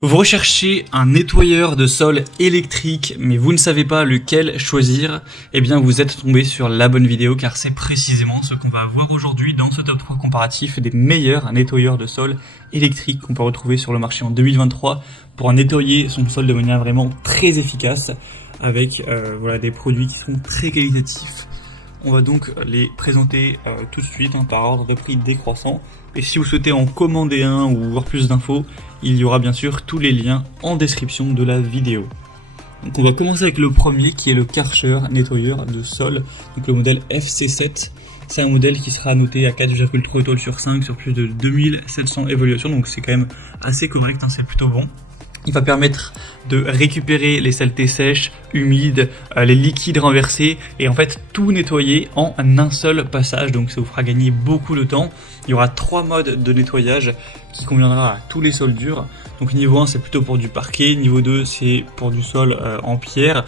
Vous recherchez un nettoyeur de sol électrique, mais vous ne savez pas lequel choisir, eh bien vous êtes tombé sur la bonne vidéo car c'est précisément ce qu'on va voir aujourd'hui dans ce top 3 comparatif des meilleurs nettoyeurs de sol électriques qu'on peut retrouver sur le marché en 2023 pour nettoyer son sol de manière vraiment très efficace avec des produits qui sont très qualitatifs. On va donc les présenter tout de suite par ordre de prix décroissant. Et si vous souhaitez en commander un ou voir plus d'infos, il y aura bien sûr tous les liens en description de la vidéo. Donc on va commencer avec le premier qui est le Karcher nettoyeur de sol, donc le modèle FC7. C'est un modèle qui sera noté à 4,3 étoiles sur 5 sur plus de 2700 évaluations, donc c'est quand même assez correct, c'est plutôt bon. Il va permettre de récupérer les saletés sèches, humides, les liquides renversés et en fait tout nettoyer en un seul passage, donc ça vous fera gagner beaucoup de temps. Il y aura 3 modes de nettoyage qui conviendra à tous les sols durs. Donc niveau 1 c'est plutôt pour du parquet, niveau 2 c'est pour du sol en pierre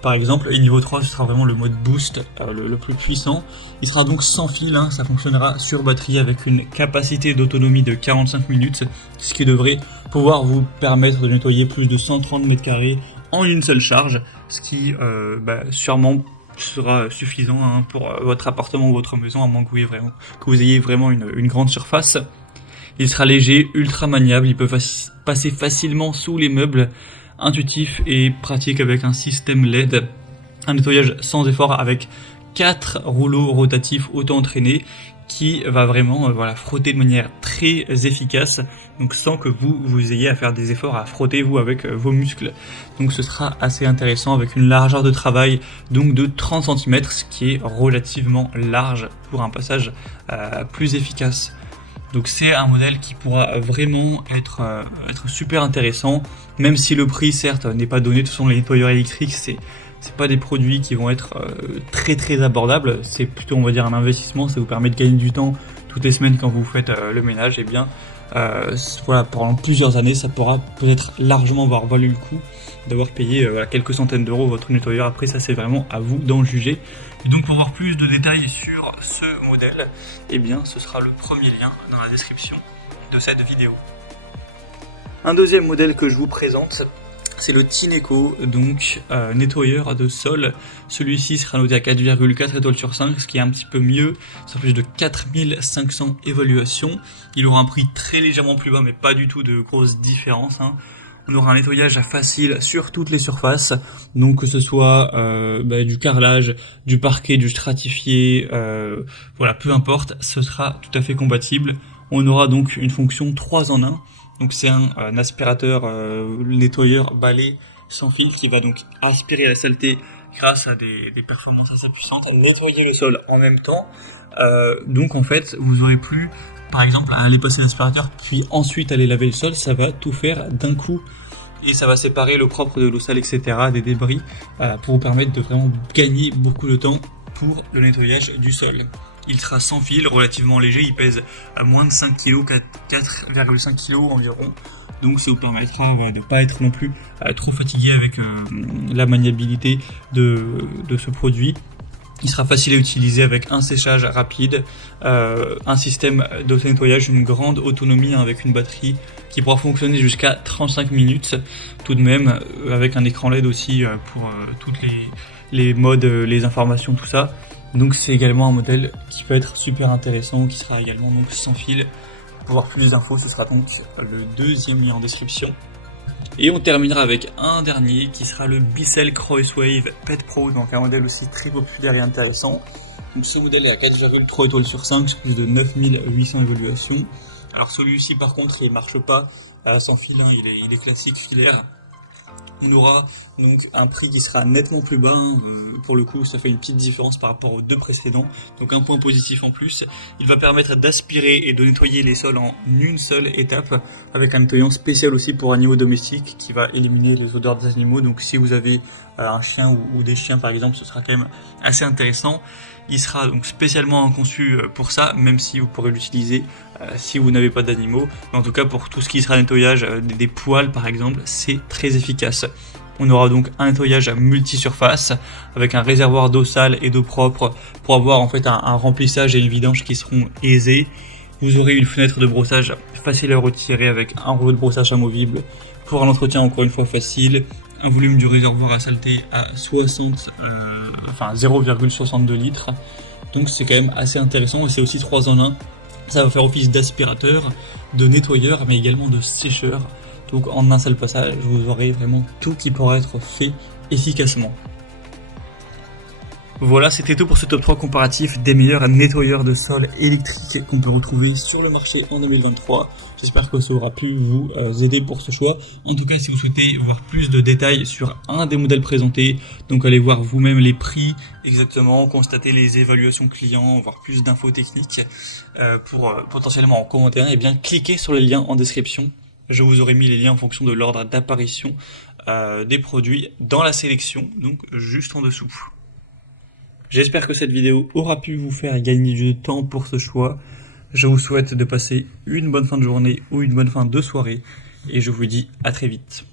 par exemple, et niveau 3 ce sera vraiment le mode boost le plus puissant. Il sera donc sans fil, ça fonctionnera sur batterie avec une capacité d'autonomie de 45 minutes, ce qui devrait pouvoir vous permettre de nettoyer plus de 130 mètres carrés en une seule charge, ce qui sûrement sera suffisant pour votre appartement ou votre maison, à moins que vous ayez vraiment une grande surface. Il sera léger, ultra maniable, il peut passer facilement sous les meubles, intuitif et pratique avec un système LED, un nettoyage sans effort avec 4 rouleaux rotatifs auto-entraînés qui va vraiment frotter de manière très efficace, donc sans que vous ayez à faire des efforts à frotter vous avec vos muscles. Donc ce sera assez intéressant avec une largeur de travail donc de 30 cm, ce qui est relativement large pour un passage plus efficace. Donc c'est un modèle qui pourra vraiment être super intéressant, même si le prix certes n'est pas donné. De toute façon les nettoyeurs électriques c'est pas des produits qui vont être très très abordables, c'est plutôt on va dire un investissement, ça vous permet de gagner du temps toutes les semaines quand vous faites le ménage, et bien pendant plusieurs années ça pourra peut-être largement avoir valu le coup d'avoir payé quelques centaines d'euros votre nettoyeur. Après ça c'est vraiment à vous d'en juger. Et donc pour voir plus de détails sur ce modèle, eh bien ce sera le premier lien dans la description de cette vidéo. Un deuxième modèle que je vous présente, c'est le Tineco, donc nettoyeur de sol. Celui-ci sera noté à 4,4 étoiles sur 5, ce qui est un petit peu mieux, sur plus de 4500 évaluations. Il aura un prix très légèrement plus bas, mais pas du tout de grosse différence. On aura un nettoyage facile sur toutes les surfaces, donc que ce soit du carrelage, du parquet, du stratifié, peu importe, ce sera tout à fait compatible. On aura donc une fonction 3 en 1, donc c'est un aspirateur nettoyeur balai sans fil qui va donc aspirer la saleté grâce à des performances assez puissantes, nettoyer le sol en même temps. Donc en fait vous aurez plus par exemple à aller passer l'aspirateur puis ensuite aller laver le sol, ça va tout faire d'un coup et ça va séparer le propre de l'eau sale, etc., des débris pour vous permettre de vraiment gagner beaucoup de temps pour le nettoyage du sol. Il sera sans fil, relativement léger, il pèse à moins de 5 kg, 4,5 kg environ, donc ça vous permettra de ne pas être non plus trop fatigué avec la maniabilité de ce produit. Il sera facile à utiliser avec un séchage rapide, un système d'auto-nettoyage, une grande autonomie avec une batterie qui pourra fonctionner jusqu'à 35 minutes tout de même, avec un écran LED aussi pour toutes les modes, les informations, tout ça. Donc c'est également un modèle qui peut être super intéressant, qui sera également donc sans fil. Pour voir plus d'infos, ce sera donc le deuxième lien en description. Et on terminera avec un dernier qui sera le Bissell Crosswave Pet Pro, donc un modèle aussi très populaire et intéressant. Donc ce modèle est à 4,3 étoiles sur 5, sur plus de 9800 évaluations. Alors celui-ci par contre il marche pas sans fil, il est classique filaire. On aura donc un prix qui sera nettement plus bas, pour le coup ça fait une petite différence par rapport aux deux précédents, donc un point positif en plus. Il va permettre d'aspirer et de nettoyer les sols en une seule étape, avec un nettoyant spécial aussi pour animaux domestiques qui va éliminer les odeurs des animaux, donc si vous avez un chien ou des chiens par exemple, ce sera quand même assez intéressant. Il sera donc spécialement conçu pour ça, même si vous pourrez l'utiliser si vous n'avez pas d'animaux. Mais en tout cas pour tout ce qui sera nettoyage des poils par exemple, c'est très efficace. On aura donc un nettoyage multi-surface avec un réservoir d'eau sale et d'eau propre pour avoir en fait un remplissage et une vidange qui seront aisés. Vous aurez une fenêtre de brossage facile à retirer avec un rouleau de brossage amovible Pour un entretien encore une fois facile, un volume du réservoir à saleté à 0,62 litres. Donc c'est quand même assez intéressant et c'est aussi 3 en 1. Ça va faire office d'aspirateur, de nettoyeur mais également de sécheur. Donc en un seul passage, vous aurez vraiment tout qui pourra être fait efficacement. Voilà, c'était tout pour ce top 3 comparatif des meilleurs nettoyeurs de sol électriques qu'on peut retrouver sur le marché en 2023. J'espère que ça aura pu vous aider pour ce choix. En tout cas, si vous souhaitez voir plus de détails sur un des modèles présentés, donc allez voir vous-même les prix exactement, constater les évaluations clients, voir plus d'infos techniques pour potentiellement en commenter un, et bien cliquez sur les liens en description. Je vous aurai mis les liens en fonction de l'ordre d'apparition des produits dans la sélection, donc juste en dessous. J'espère que cette vidéo aura pu vous faire gagner du temps pour ce choix. Je vous souhaite de passer une bonne fin de journée ou une bonne fin de soirée et je vous dis à très vite.